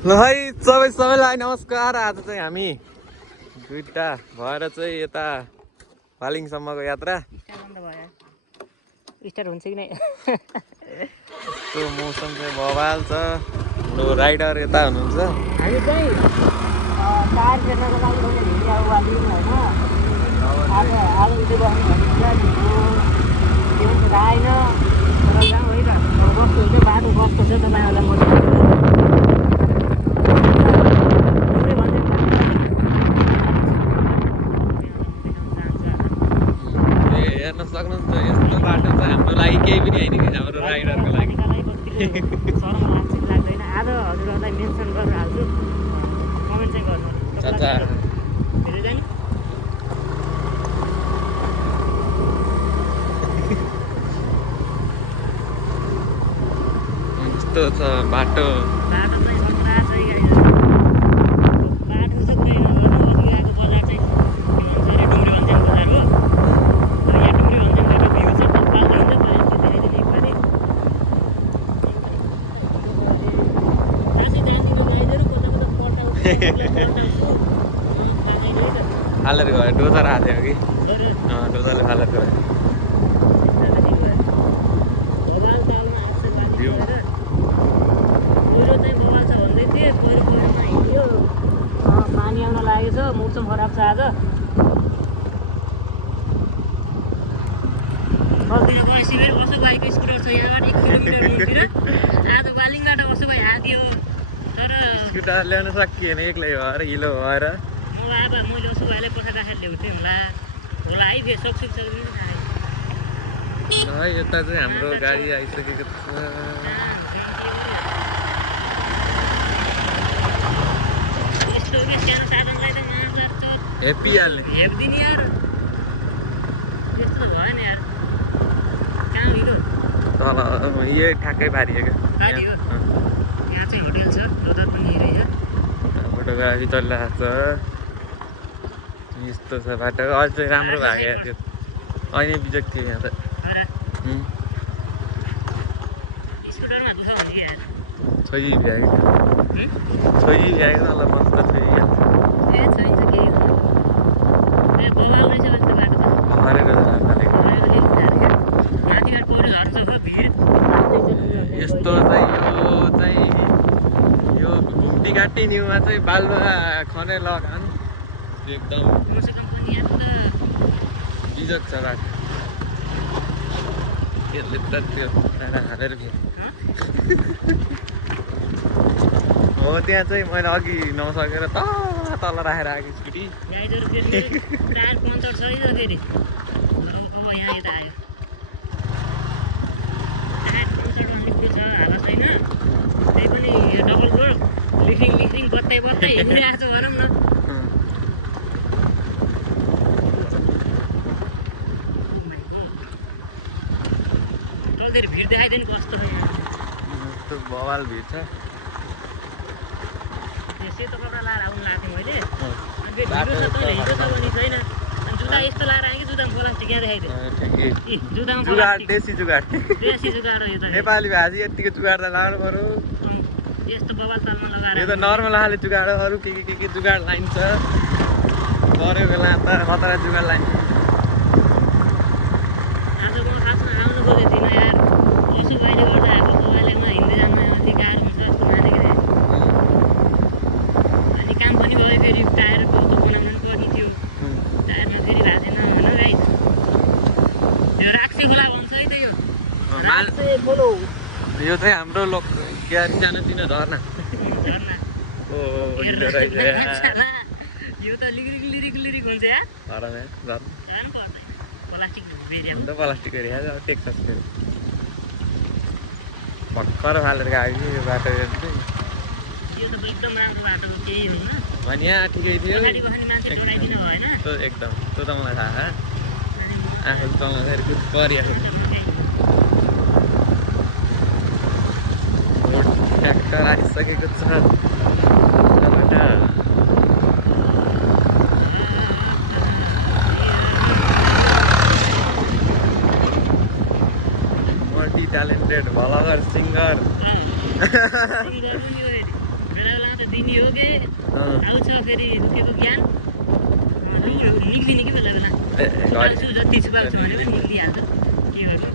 ल है सबैलाई नमस्कार। आज चाहिँ हामी दुईटा भएर चाहिँ यता भालिङसम्मको यात्रा स्टार्ट हुन्छ कि नै। यस्तो मौसम चाहिँ बवाल छ। हाम्रो राइडर यता हुनुहुन्छ। हामी चाहिँ टायर फेर्नको लागि पनि हिँड्ने अब वालिङ होइन। आज उठे बस्ने भनेको थाहा छैन तर जहाँ है त कस्तो हुन्छ बाटो कस्तो छ तपाईँहरूलाई म हेर्न सक्नुहुन्छ। यस्तो बाटो चाहिँ हाम्रो लागि केही पनि होइन कि हाम्रो राइडरको लागि शरम लाग्छ लाग्दैन। आज हजुरहरूलाई मेन्सन गरेर हाल्छु, कमेन्ट चाहिँ गर्नु। यस्तो छ बाटो। बाटो चाहिँ सन्ना चाहिँ बाटो चाहिँ पुरै अघि गएको बजार चाहिँ डुम्रे भन्ज्याङ बजार हो। यहाँ डुम्रे भन्ज्याङबाट भ्यू चाहिँ कपाल हुन्छ पानी देखाइदिने एकपालि। खासै जान्दिनँ गाइजहरू, कता कता पल्टाउँछु फालेर गयो डोजर हाल्यो कि डोजरले फालेर गयो। बबाल तालमा आएको छ बाली गरेर। पहिरो चाहिँ बबाल छ भन्दै थिएँ, पहिरोमा हिँड्यो। पानी आउन लागेको छ, मौसम खराब छ आज। सक्दिनँ गएपछि फेरि असो बाइकको स्कुटर छ यहाँबाट 1 किलोमिटर मुखतिर। आज बालिङबाट असो गई हाल्दियो तर स्कुटर ल्याउन सकिएन एक्लै भएर हिलो भएर। अब मैले उसो भाइलाई पछाडि राखेर ल्याउँथेँ होला होला है। फेरि सक्छु है यता चाहिँ हाम्रो गाडी आइसकेको छ। यस्तो के सानो साधनलाई त मार्छ हेपिहाल्ने हेप्दिने यार। त्यस्तो त भएन यार। कहाँ हिँड्यो तल यही ठ्याक्कै पारियो क्या। गाडी हो यहाँ चाहिँ होटेल छ, लोदर पनि रहेछ। फोटोग्राफी चलिरहेको छ। यस्तो छ बाटो। अझ चाहिँ राम्रो भएको थियो अहिले बिजोग थियो यहाँ त। स्कुटरमा दुःख हुन्छ यार। छोई भ्याएको भ्याएको ल मस्त छोई ए छैन केही ए बबाल रहेछ भने त बाटो त मरेको माथिबाट पहिरो झर्छ हो भिड। यस्तो चाहिँ यो घुम्टी काटी न्युमा चाहिँ बालुवा खने लगान एकदम मसँग पनि यहाँ त बिजोग छ बाटो। यसले त त्यो हालेर फेरि हो त्यहाँ चाहिँ मैले अघि नसकेर तल राखेर आएको स्कुटी। गाइजहरू फेरि टायर पङ्चर छ है त फेरि। अब यहाँ यता आयो टायर पङ्चरमा लिएको छ, हावा छैन। त्यही पनि डबल रोड लिखिङ बत्तै हिँडिरहेको छ भनौँ न। तलतिर भिड देखाइदिनु कस्तो छ यहाँ। यस्तो बवाल भिड छ। सेतो कपडा लाएर आउनु लाग्थेँ मैले। अनि फेरि ढिलो छ तैँले हिजो त पनि छैन। अनि जुत्ता यस्तो लाएर आएँ कि जुत्तामा प्लास्टिक यहाँ देखाइदियो। जुत्तामा जुगाड देशी जुगाड हो यो त। नेपाली भाषी यतिको जुगाड त लानु पर्यो। यस्तो बबाल तालमा लगाएर यो त नर्मल खाले जुगाड हो। अरू के जुगाड लाइन्छ पऱ्यो बेला त खतरा जुगाड लाइन्छ। आज म खासमा आउनु खोजेको थिइनँ यार। असो बाहिर गर्दा आएको मोबाइलमा हिँड्दै जान अलिक गाह्रो हुन्छ जस्तो मानेको थिएँ। अनि काम पनि भयो फेरि टायरको त बनाउनु पनि पर्ने थियो। टायरमा फेरि राखेन होइन गाई। यो राक्से खोला भन्छ है त यो राक्से खोलो। यो चाहिँ हाम्रो क्यारी सानोतिनो झर्ना ओ हिँड्दो रहेछ यो त लिरिक हुन्छ यार। झर्ना जानु पर्दैन प्लास्टिक बेरिया अन्त प्लास्टिक एरिया टेक्सास फेरि भर्खर फालेर गएको कि यो बाटो चाहिँ। यो त एकदम राम्रो बाटो केही होइन। भने यहाँ ठिकै थियो अगाडि बस्ने मान्छे डराइदिनु भएन। त्यो एकदम त्यो त मलाई थाहा आफू चलाउँदाखेरि कुछ परिआएको ट्र्याक्टर आइसकेको छ। मल्टी ट्यालेन्टेड भलगर सिङ्गर त दिने हो के आउँछ फेरि रुखेको ज्ञान निक्लिने कि बेला बेला छुपाल्छु जति छुपाल्छु भने पनि निक्लिहाल्छ के गर्नु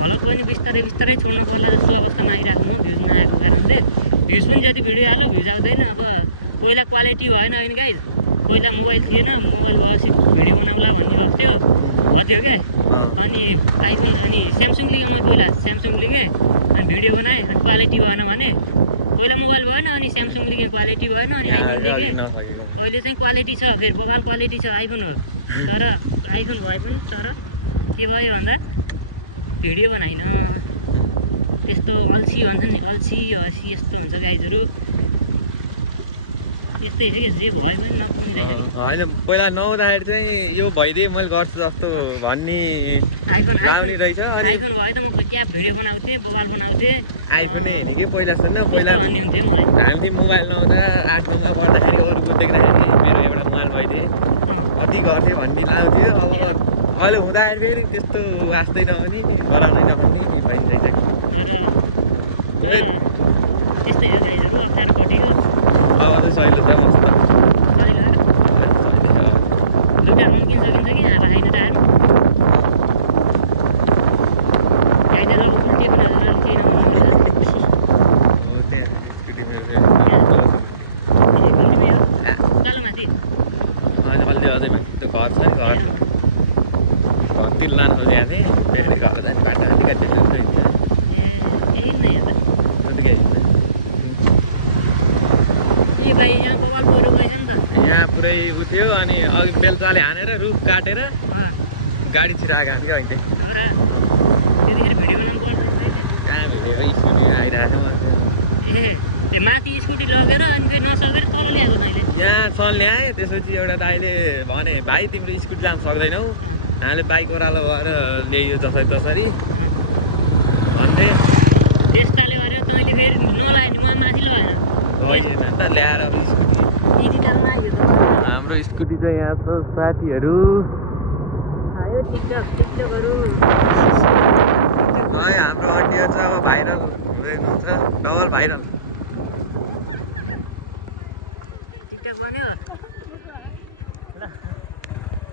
भलक पनि बिस्तारै बिस्तारै छोड्नु पर्ला जस्तो अवस्थामा आइराख्नु भ्युज नआएको कारणले भ्युज पनि जति भिडियो हाल्यो भ्युज आउँदैन अब पहिला क्वालिटी भएन होइन गाइज पहिला मोबाइल थिएन मोबाइल भएपछि भिडियो बनाउँला भन्ने गर्थ्यो भन्थ्यो क्या अनि आइफोन अनि स्यामसङ लिएँ मैले पहिला स्यामसङ लिएँ अनि भिडियो बनाएँ अनि क्वालिटी भएन भने पहिला मोबाइल भएन अनि स्यामसङ लिएँ क्वालिटी भएन अनि आइफोन लिएँ अहिले चाहिँ क्वालिटी छ फेरि बबाल क्वालिटी छ आइफोन हो तर आइफोन भए पनि तर के भयो भन्दा भिडियो बनाइन यस्तो अल्छी भन्छ नि अल्छी हसी यस्तो हुन्छ गाइजहरू यस्तै हो कि जे भयो पनि नपुग्ने होइन पहिला नहुँदाखेरि चाहिँ यो भइदिए मैले गर्छु जस्तो भन्ने लाउने रहेछ अनि आइफोन भए त म क्या भिडियो बनाउँथेँ बबाल बनाउँथेँ आइफोनै हेर्ने कि पहिला सुन्न पहिला भन्ने हुन्थ्यो मलाई हामीले मोबाइल नहुँदा 8 ढुङ्गा पर्दाखेरि अरूको देख्दाखेरि मेरो एउटा मोबाइल भइदिए कति गर्थ्यो भन्ने लाग्थ्यो अब अहिले हुँदाखेरि फेरि त्यस्तो आस्दैन पनि गराउनै नहुने भइरहेछ त्यस्तै हो गाइजहरू अप्ठ्यारो पटेको अब चाहिँ सहिलो छ मस्त दुईवटा मुम्किन सकिन्छ कि राखेन टायर गाइजहरू अब उल्टे पनि होला केही नहुनु अझै त्यो घर छ घरतिर लानु खोजेको थिएँ त्यसले घर जाने बाटो अलिकति यहाँ पुरै उ थियो अनि अघि बेलचाले हानेर रुख काटेर गाडी छिराएको थियो अहिले कहाँ भिडियो स्कुटी आइरहेको माथि स्कुटी लगेर अनि फेरि नसकेर तल ल्याएको मैले यहाँ चल्ने आएँ त्यसपछि एउटा दाइले भने भाइ तिम्रो स्कुटी जान सक्दैनौ हामीले बाइक ओह्रालो भएर ल्याइयो जसरी तसरी भन्दै त्यस्ताले गरेर तैँले फेरि नलायो नि म माथि लगाएन त ल्याएर डिजिटलमा आयो त हाम्रो स्कुटी चाहिँ यहाँ छ साथीहरू आयो टिकटकहरू हाम्रो अडियो चाहिँ अब भाइरल हुँदै हुन्छ डबल भाइरल